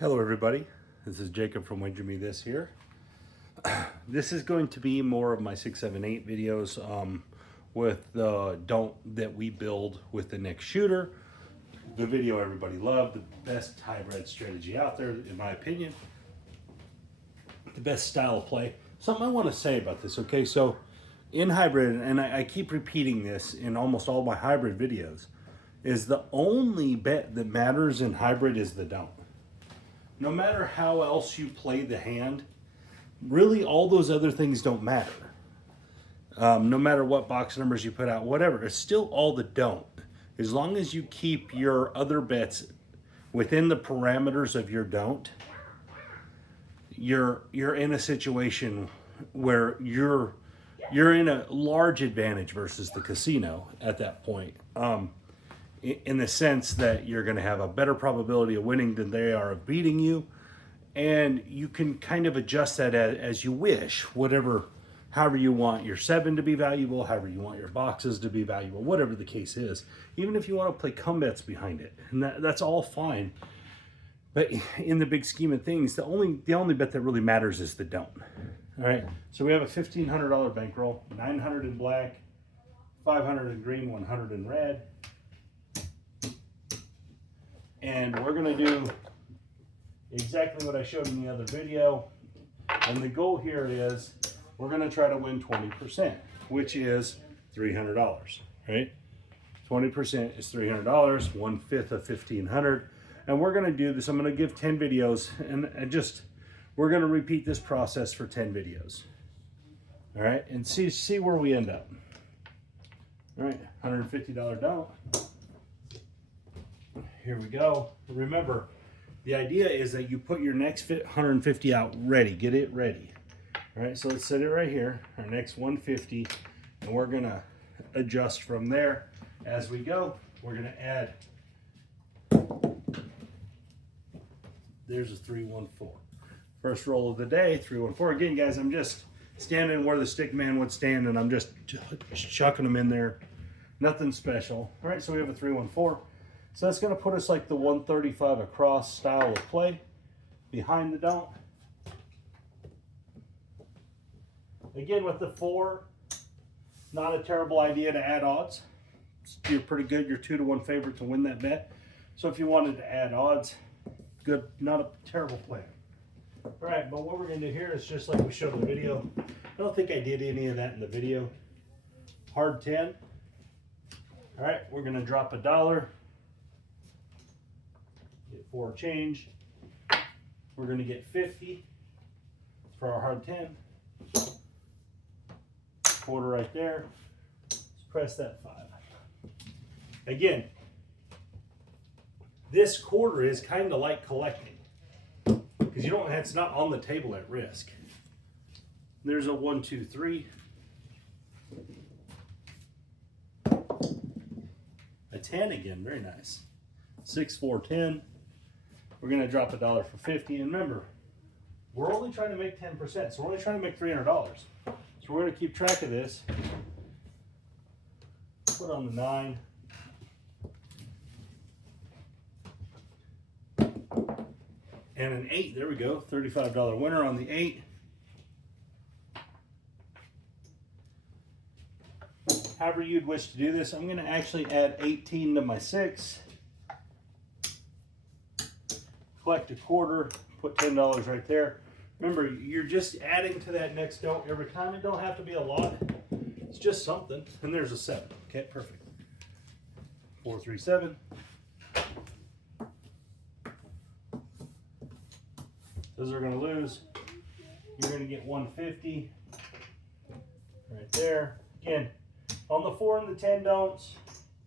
Hello everybody, this is Jacob from Wager Me This here. This is going to be more of my 6, 7, 8 videos with the don't that we build with the next shooter. The video everybody loved, the best hybrid strategy out there in my opinion. The best style of play. Something I want to say about this, okay? So in hybrid, and I keep repeating this in almost all my hybrid videos, is the only bet that matters in hybrid is the don't. No matter how else you play the hand, really all those other things don't matter. No matter what box numbers you put out, whatever, it's still all the don't. As long as you keep your other bets within the parameters of your don't, you're in a situation where you're in a large advantage versus the casino at that point. In the sense that you're going to have a better probability of winning than they are of beating you, and you can kind of adjust that as you wish, however you want your 7 to be valuable, however you want your boxes to be valuable, whatever the case is. Even if you want to play come-bets behind it, and that's all fine. But in the big scheme of things, the only bet that really matters is the don't. All right, so we have a $1,500 bankroll, 900 in black, 500 in green, 100 in red. And we're going to do exactly what I showed in the other video. And the goal here is we're going to try to win 20%, which is $300, right? 20% is $300, 1/5 of 1,500. And we're going to do this. I'm going to give 10 videos and we're going to repeat this process for 10 videos. All right, and see where we end up. All right, $150 don't. Here we go. Remember, the idea is that you put your next 150 out ready. Get it ready. All right, so let's set it right here. Our next 150, and we're going to adjust from there as we go. We're going to add. There's a 314. First roll of the day, 314. Again, guys, I'm just standing where the stick man would stand, and I'm just chucking them in there. Nothing special. All right, so we have a 314. So that's going to put us like the 135 across style of play behind the don't. Again, with the 4, not a terrible idea to add odds. You're pretty good. You're 2-to-1 favorite to win that bet. So if you wanted to add odds, good, not a terrible play. All right, but what we're going to do here is just like we showed in the video. I don't think I did any of that in the video. Hard 10. All right, we're going to drop $1. Get 4 change. We're going to get 50 for our hard 10. Quarter right there. Let's press that 5. Again, this quarter is kind of like collecting because it's not on the table at risk. There's a 1, 2, 3. A 10 again, very nice. 6, 4, 10. We're going to drop $1 for 50. And remember, we're only trying to make 10%. So we're only trying to make $300. So we're going to keep track of this. Put on the 9. And an 8. There we go. $35 winner on the 8. However you'd wish to do this, I'm going to actually add 18 to my 6. Collect a quarter, put $10 right there. Remember, you're just adding to that next don't every time. It don't have to be a lot. It's just something. And there's a 7. Okay, perfect. 4, 3, 7. Those are going to lose. You're going to get 150 right there. Again, on the 4 and the 10 don'ts,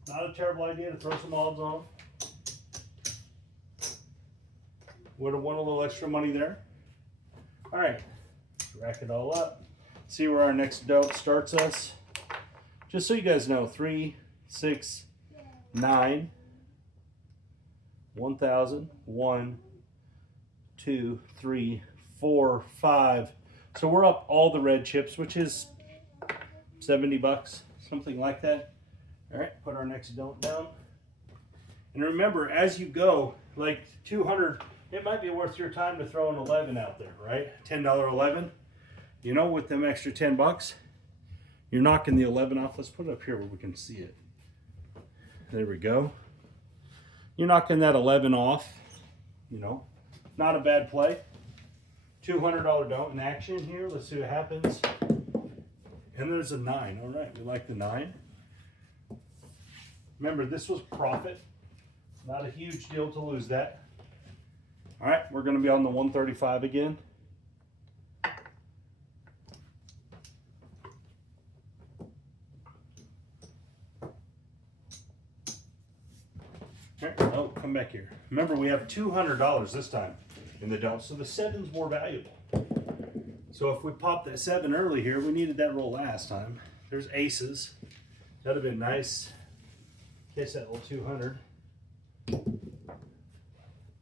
not a terrible idea to throw some odds on them. Would have won a little extra money there. All right, rack it all up. See where our next don't starts us. Just so you guys know, 3, 6, 9, 1,000, 1, 2, 3, 4, 5. So we're up all the red chips, which is $70, something like that. All right, put our next don't down. And remember, as you go, like 200 it might be worth your time to throw an 11 out there, right? $10 11. You know, with them extra 10 bucks, you're knocking the 11 off. Let's put it up here where we can see it. There we go. You're knocking that 11 off, you know, not a bad play. $200 don't in action here. Let's see what happens. And there's a 9. All right, we like the 9. Remember, this was profit. Not a huge deal to lose that. All right, we're going to be on the 135 again. All right, oh, come back here. Remember, we have $200 this time in the don't, so the 7's more valuable. So if we pop that 7 early here, we needed that roll last time. There's aces. That'd have been nice. Catch that little 200.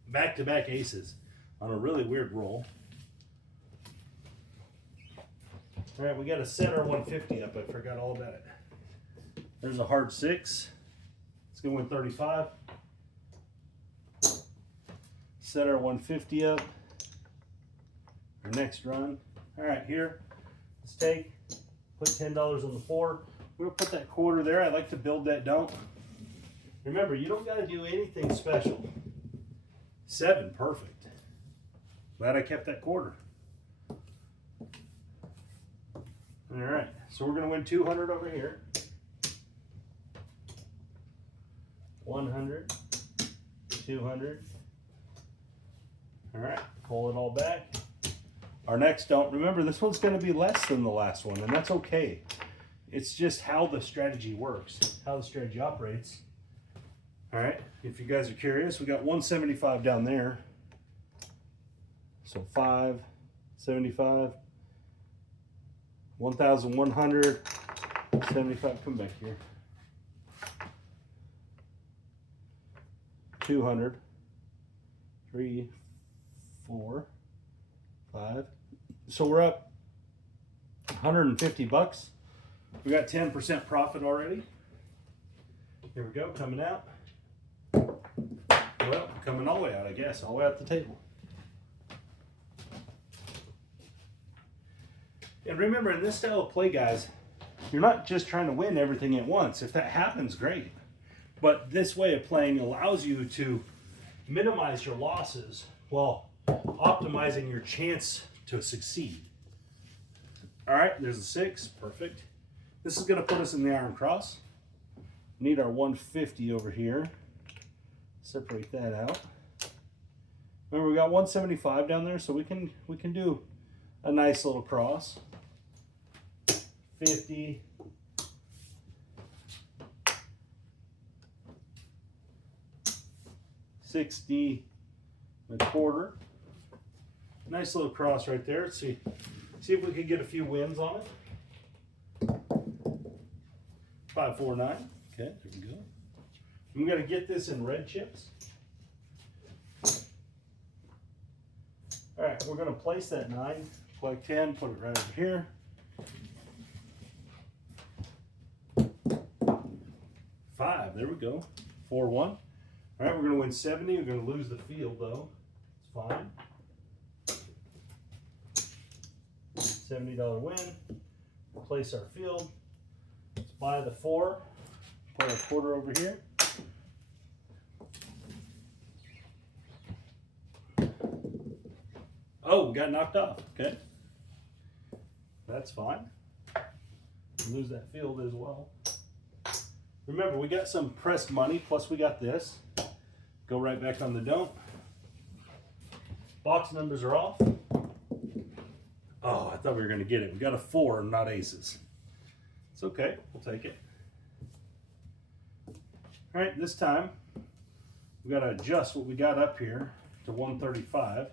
Back-to-back aces on a really weird roll. All right, we got to set our 150 up. I forgot all about it. There's a hard 6. It's going to win 35. Set our 150 up. Our next run. All right, here. Let's take, put $10 on the 4. We'll put that quarter there. I like to build that don't. Remember, you don't got to do anything special. 7, perfect. Glad I kept that quarter. All right, so we're going to win 200 over here. 100, 200. All right, pull it all back. Our next don't, remember this one's going to be less than the last one, and that's okay. It's just how the strategy works, how the strategy operates. All right, if you guys are curious, we got 175 down there. So 5, 75, 1,100, 75, come back here. 200, 3, 4, 5. So we're up 150 bucks. We got 10% profit already. Here we go, coming out. Well, coming all the way out, I guess, all the way out the table. And remember, in this style of play, guys, you're not just trying to win everything at once. If that happens, great. But this way of playing allows you to minimize your losses while optimizing your chance to succeed. All right, there's a 6, perfect. This is going to put us in the iron cross. Need our 150 over here. Separate that out. Remember, we got 175 down there, so we can do a nice little cross. 50. 60 and a quarter. Nice little cross right there. Let's see if we can get a few wins on it. 549. Okay, there we go. I'm going to get this in red chips. All right, we're going to place that 9, plug 10, put it right over here. 5, there we go. 4-1. All right, we're going to win 70. We're going to lose the field though. It's fine. $70 win. Replace our field. Let's buy the 4. Put a quarter over here. Oh, got knocked off. Okay. That's fine. Lose that field as well. Remember, we got some pressed money, plus we got this. Go right back on the don't. Box numbers are off. Oh, I thought we were going to get it. We got a 4 and not aces. It's okay. We'll take it. All right, this time we got to adjust what we got up here to 135.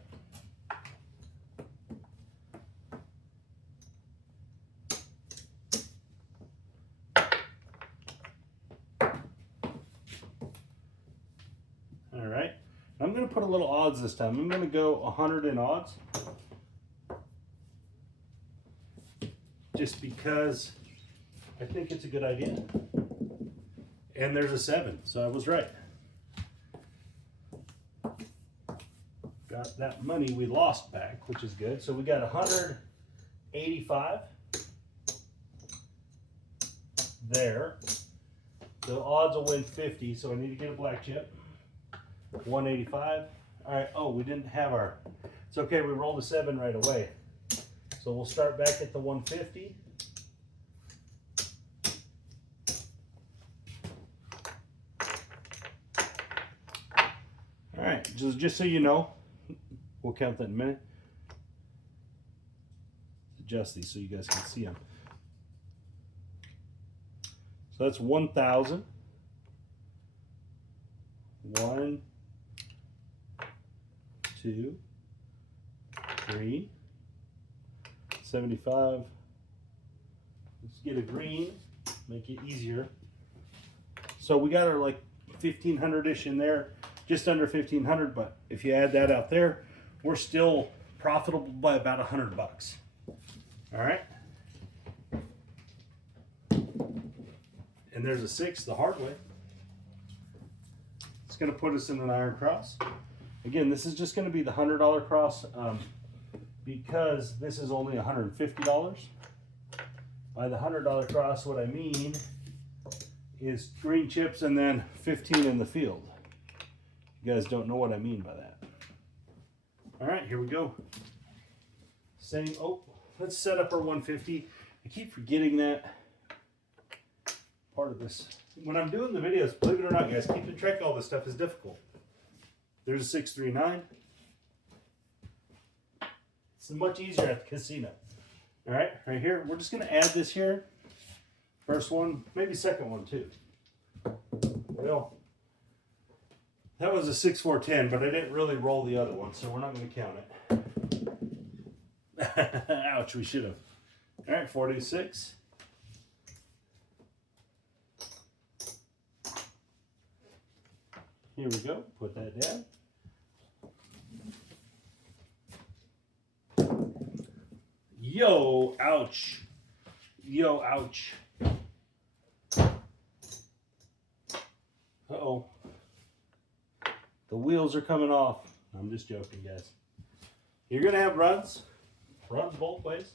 All right, I'm going to put a little odds this time. I'm going to go 100 in odds. Just because I think it's a good idea. And there's a 7, so I was right. Got that money we lost back, which is good. So we got 185 there. The odds will win 50, so I need to get a black chip. 185. All right. Oh, we didn't have our. It's okay. We rolled a 7 right away. So we'll start back at the 150. All right. Just so you know, we'll count that in a minute. Adjust these so you guys can see them. So that's 1,000. 1, 2, 3, 75. Let's get a green, make it easier. So we got our like 1,500-ish in there, just under 1,500. But if you add that out there, we're still profitable by about $100. All right. And there's a 6 the hard way. It's going to put us in an iron cross. Again, this is just going to be the $100 cross because this is only $150. By the $100 cross, what I mean is green chips and then 15 in the field. You guys don't know what I mean by that. All right, here we go. Same. Oh, let's set up our 150. I keep forgetting that part of this. When I'm doing the videos, believe it or not, guys, keeping track of all this stuff is difficult. There's a 639. It's much easier at the casino. All right, right here. We're just going to add this here. First one, maybe second one too. Well, that was a 6-4-10, but I didn't really roll the other one, so we're not going to count it. Ouch, we should have. All right, 46. Here we go. Put that down. Yo, ouch. Yo, ouch. Uh-oh. The wheels are coming off. I'm just joking, guys. You're going to have runs. Runs both ways.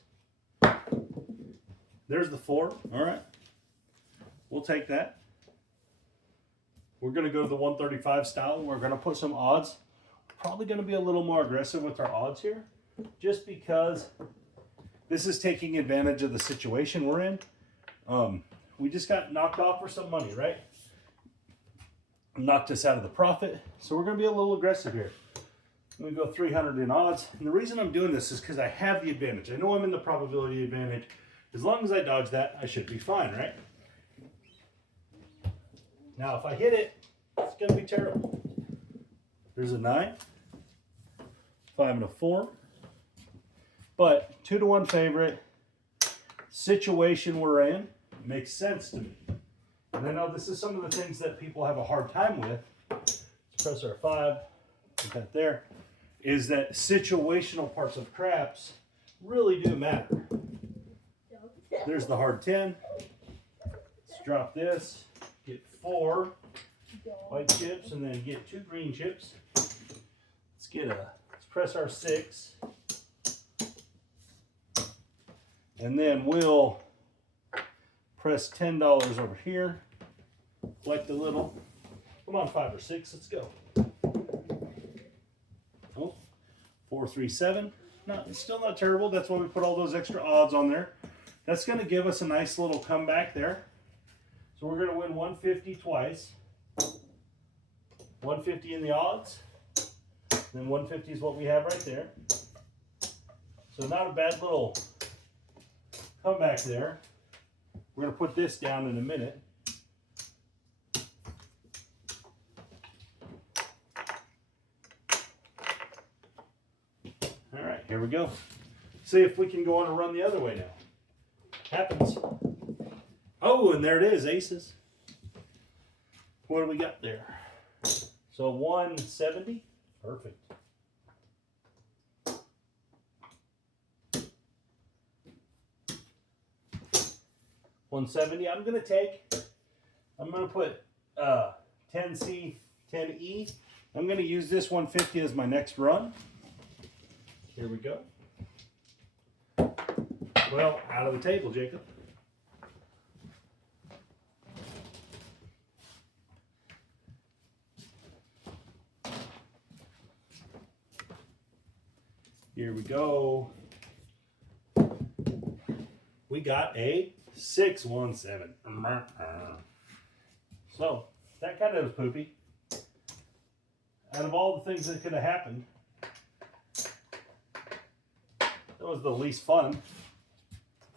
There's the 4. All right. We'll take that. We're going to go to the 135 style. We're going to put some odds. Probably going to be a little more aggressive with our odds here, just because this is taking advantage of the situation we're in. We just got knocked off for some money, right? Knocked us out of the profit. So we're going to be a little aggressive here. I'm going to go 300 in odds. And the reason I'm doing this is because I have the advantage. I know I'm in the probability advantage. As long as I dodge that, I should be fine, right? Now, if I hit it, it's going to be terrible. There's a 9, 5 and a 4. But 2-to-1 favorite, situation we're in, makes sense to me. And I know this is some of the things that people have a hard time with. Let's press our 5, put that there, is that situational parts of craps really do matter. There's the hard 10. Let's drop this. Get 4 white chips and then get 2 green chips. Let's press our 6. And then we'll press $10 over here. Like the little, come on, 5 or 6, let's go. Oh, 4, 3, 7. No, it's still not terrible. That's why we put all those extra odds on there. That's going to give us a nice little comeback there. So we're going to win 150 twice. 150 in the odds. Then 150 is what we have right there. So not a bad little comeback there. We're going to put this down in a minute. All right, here we go. See if we can go on a run the other way now. Happens. Oh, and there it is, aces. What do we got there? So 170, perfect. $170. I'm gonna put 10C, 10E, I'm going to use this 150 as my next run. Here we go. Well, out of the table, Jacob. Here we go. We got a 617. So that kind of was poopy. Out of all the things that could have happened, that was the least fun.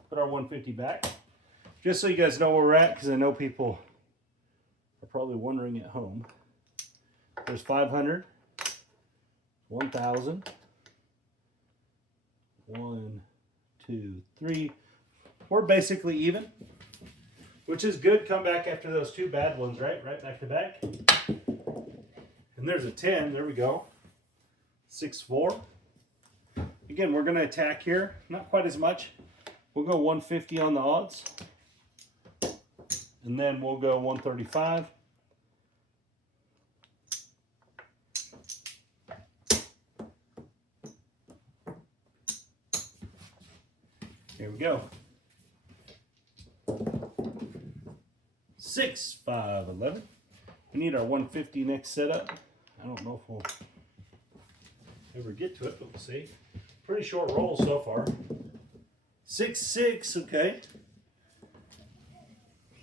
Put our 150 back. Just so you guys know where we're at, because I know people are probably wondering at home. There's 500, 1,000. 1, 2, 3. We're basically even, which is good. Come back after those two bad ones, right? Right back to back. And there's a 10. There we go. 6, 4. Again, we're going to attack here. Not quite as much. We'll go 150 on the odds. And then we'll go 135. Here we go. 6, 5, 11. We need our 150 next setup. I don't know if we'll ever get to it, but we'll see. Pretty short roll so far. 6, 6, okay.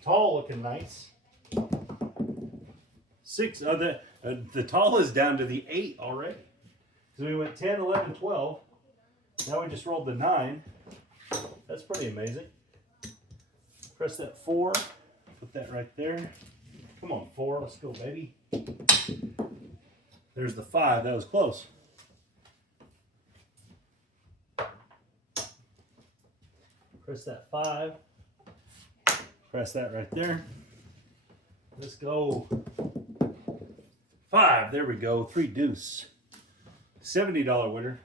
Tall looking nice. 6, the tall is down to the 8 already. So we went 10, 11, 12. Now we just rolled the 9. That's pretty amazing. Press that 4. Put that right there. Come on, 4. Let's go, baby. There's the 5. That was close. Press that 5. Press that right there. Let's go. 5. There we go. 3 deuce. $70 winner.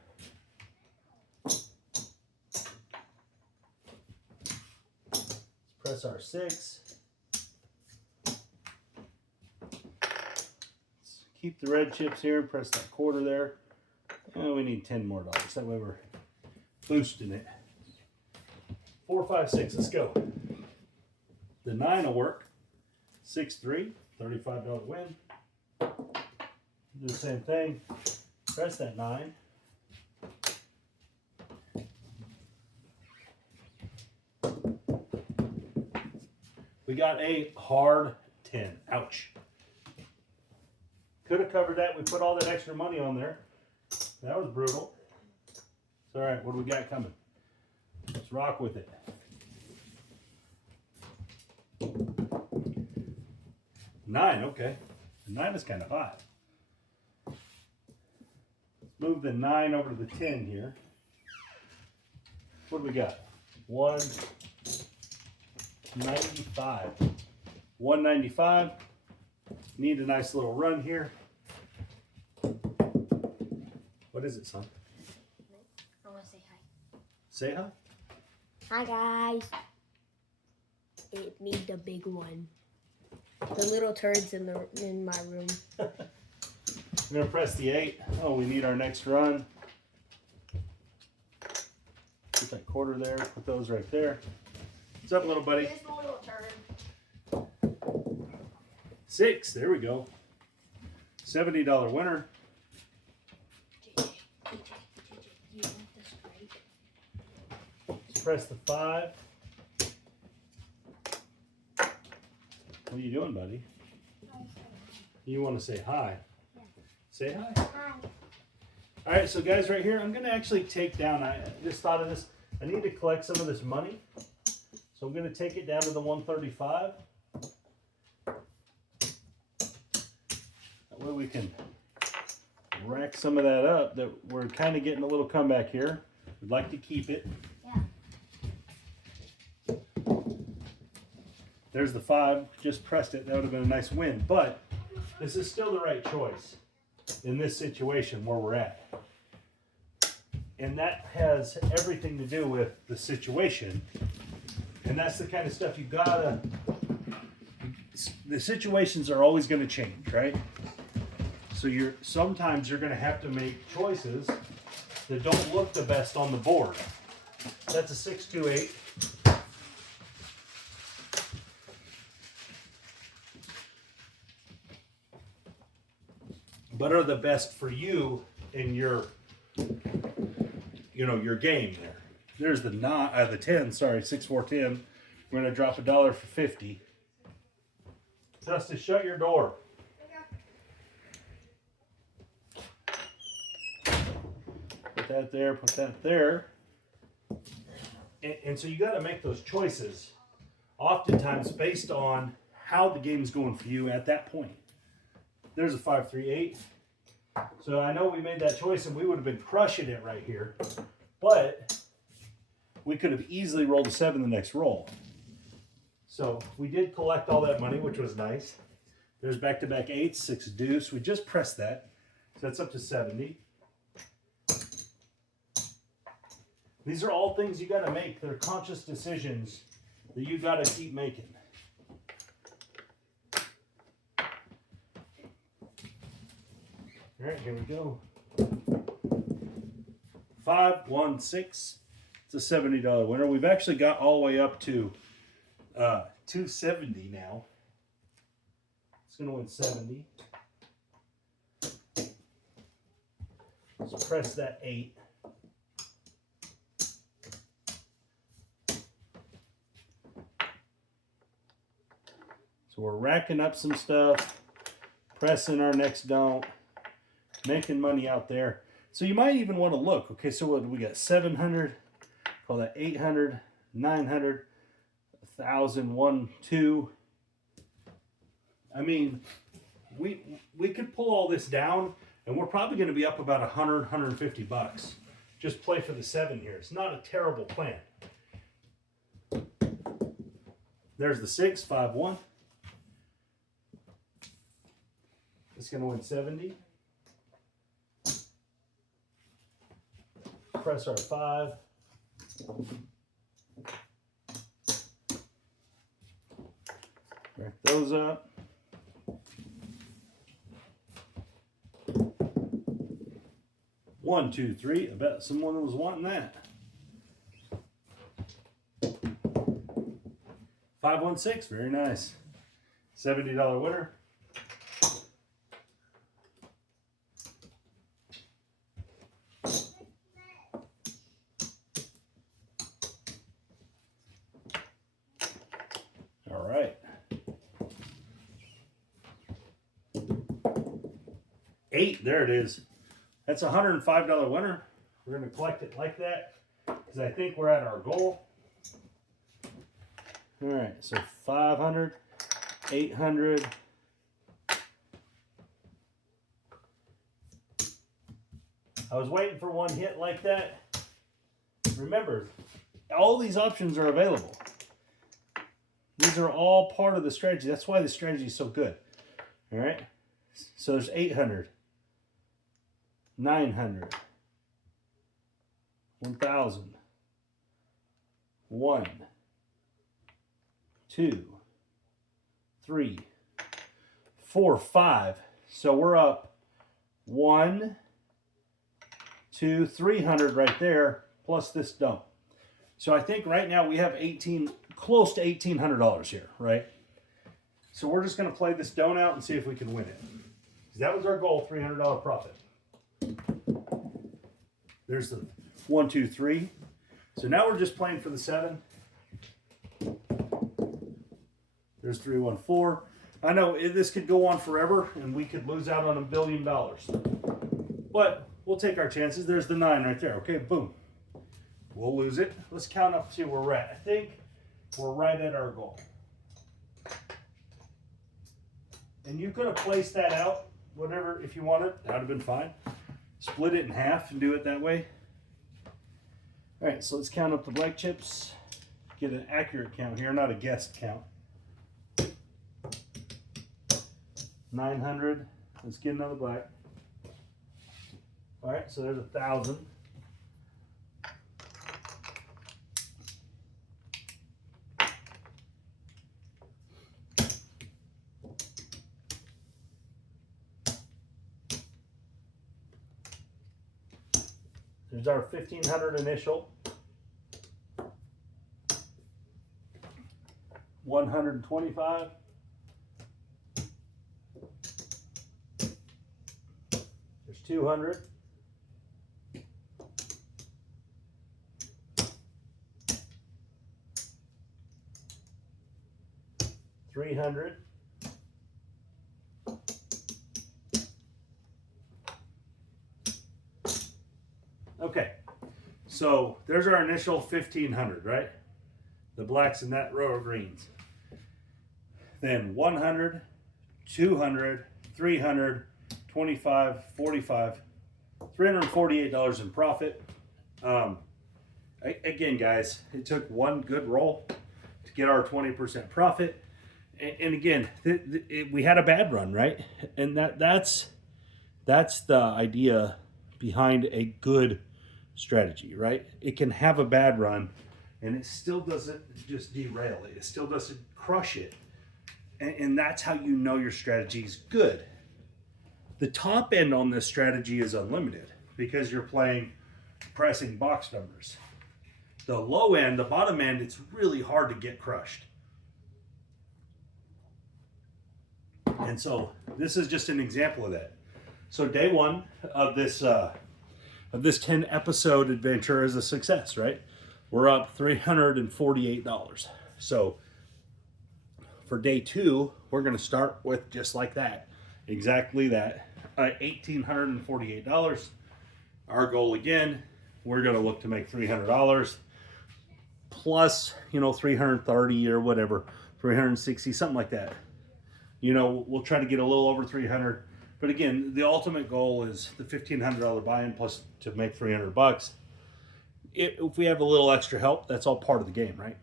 Press our 6. Let's keep the red chips here. Press that quarter there. Oh, we need 10 more dollars. That way we're boosting it. 4, 5, 6. Let's go. The 9 will work. 6, 3. $35 win. Do the same thing. Press that 9. We got a hard 10. Ouch. Could have covered that. We put all that extra money on there. That was brutal. It's all right. What do we got coming? Let's rock with it. 9. Okay. The 9 is kind of hot. Let's move the 9 over to the 10 here. What do we got? 195. 195. Need a nice little run here. What is it, son? I want to say hi. Say hi. Hi, guys. It me, the big one. The little turds in my room. I'm gonna press the 8. Oh, we need our next run. Put that quarter there. Put those right there. What's up, little buddy? This little turd. 6. There we go. $70 winner. You want this right? Let's press the 5. What are you doing, buddy? You want to say hi? Yeah. Say hi. Hi. All right, so guys, right here, I'm going to actually take down, I just thought of this, I need to collect some of this money. So I'm going to take it down to the 135. That way we can rack some of that up. That we're kind of getting a little comeback here. We'd like to keep it. Yeah. There's the 5. Just pressed it. That would have been a nice win. But this is still the right choice in this situation where we're at. And that has everything to do with the situation. And that's the kind of stuff you gotta, the situations are always going to change, right? So sometimes you're going to have to make choices that don't look the best on the board. That's a 628. But are the best for you in your, your game there. There's the 10, sorry, 6410. We're going to drop $1 for 50. Justice, shut your door. Put that there, put that there. And so you got to make those choices, oftentimes based on how the game's going for you at that point. There's a 538. So I know we made that choice and we would have been crushing it right here, but we could have easily rolled a 7 the next roll. So we did collect all that money, which was nice. There's back-to-back 8s, 6 deuce. We just pressed that. So that's up to 70. These are all things you got to make. They're conscious decisions that you got to keep making. All right, here we go. 516. It's a $70 winner. We've actually got all the way up to 270 now. It's going to win 70. Let's press that 8. So we're racking up some stuff, pressing our next don't, making money out there. So you might even want to look. Okay, so what we got? 700, call that 800, 900, 1,000, 1, 2. I mean, we could pull all this down, and we're probably going to be up about 100, 150 bucks. Just play for the 7 here. It's not a terrible plan. There's the 6, 5, 1. It's going to win 70. Press our 5. Rack those up. One, 2, 3. I bet someone was wanting that. 516. Very nice. $70 winner. All right. 8. There it is. That's a $105 winner. We're going to collect it like that because I think we're at our goal. All right, so 500, 800. I was waiting for one hit like that. Remember, all these options are available. These are all part of the strategy. That's why the strategy is so good. All right, so there's 800. 900, 1,000, 1, 2, 3, 4, 5. So we're up 1, 2, 300 right there, plus this dump. So I think right now we have close to $1,800 here, right? So we're just going to play this don't out and see if we can win it. That was our goal, $300 profit. There's the 1, 2, 3. So now we're just playing for the 7. There's 3, 1, 4. I know this could go on forever and we could lose out on $1 billion. But we'll take our chances. There's the 9 right there. Okay, boom. We'll lose it. Let's count up to see where we're at. I think we're right at our goal. And you could have placed that out, whatever, if you wanted. That would have been fine. Split it in half and do it that way. All right, so let's count up the black chips. Get an accurate count here, not a guessed count. 900. Let's get another black. All right, so there's 1,000. There's our 1500 initial. 125. There's 200. 300. Okay, so there's our initial 1500, right? The blacks in that row are greens. Then 100, 200, 300, 25, 45, $348 in profit. Again, guys, it took one good roll to get our 20% profit. And again, we had a bad run, right? And that's the idea behind a good strategy, right? It can have a bad run and it still doesn't just derail it. It still doesn't crush it. And that's how you know your strategy is good. The top end on this strategy is unlimited because you're playing pressing box numbers. The low end, the bottom end, it's really hard to get crushed. And so this is just an example of that. So day one of this 10 episode adventure is a success, right? We're up $348. So for day two, we're going to start with just like that, exactly that, $1,848. Our goal again, we're going to look to make $300 plus, 330 or whatever, 360, something like that. We'll try to get a little over 300. But again, the ultimate goal is the $1,500 buy-in plus to make $300. If we have a little extra help, that's all part of the game, right?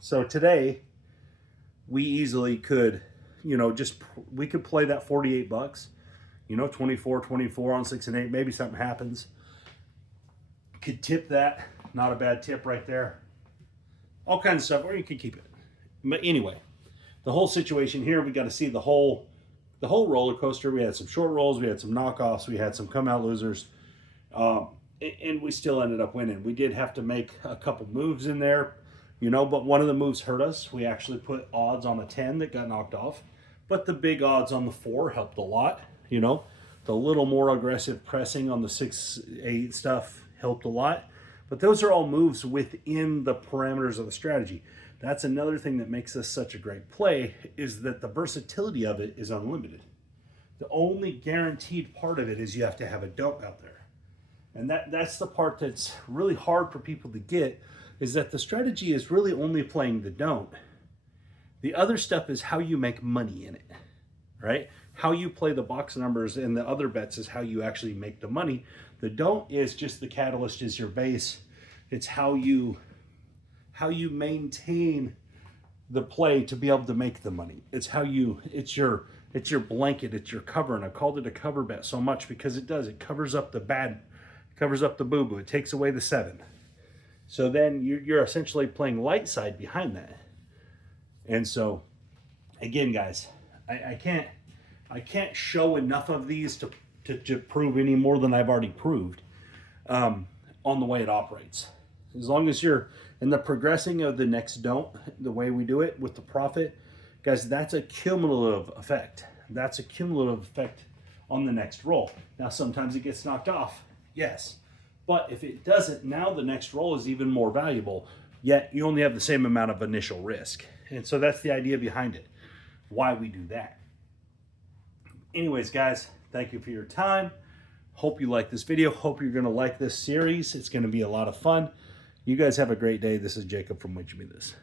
So today, we easily could, we could play that $48, 24 on 6 and 8. Maybe something happens. Could tip that. Not a bad tip right there. All kinds of stuff, or you could keep it. But anyway, the whole situation here, we got to see the whole roller coaster. We had some short rolls, we had some knockoffs, we had some come out losers, and we still ended up winning. We did have to make a couple moves in there, but one of the moves hurt us. We actually put odds on a 10 that got knocked off, but the big odds on the 4 helped a lot. The little more aggressive pressing on the 6-8 stuff helped a lot. But those are all moves within the parameters of the strategy. That's another thing that makes this such a great play, is that the versatility of it is unlimited. The only guaranteed part of it is you have to have a don't out there. And that's the part that's really hard for people to get, is that the strategy is really only playing the don't. The other stuff is how you make money in it, right? How you play the box numbers and the other bets is how you actually make the money. The don't is just the catalyst, is your base. It's how you maintain the play to be able to make the money. It's your blanket, it's your cover. And I called it a cover bet so much because it does. It covers up the bad, covers up the boo-boo. It takes away the 7. So then you're essentially playing light side behind that. And so, again, guys, I can't show enough of these to prove any more than I've already proved on the way it operates. As long as you're in the progressing of the next don't, the way we do it with the profit, guys, that's a cumulative effect. That's a cumulative effect on the next roll. Now, sometimes it gets knocked off, yes. But if it doesn't, now the next roll is even more valuable, yet you only have the same amount of initial risk. And so that's the idea behind it, why we do that. Anyways, guys, thank you for your time. Hope you like this video. Hope you're going to like this series. It's going to be a lot of fun. You guys have a great day. This is Jacob from Win Me This.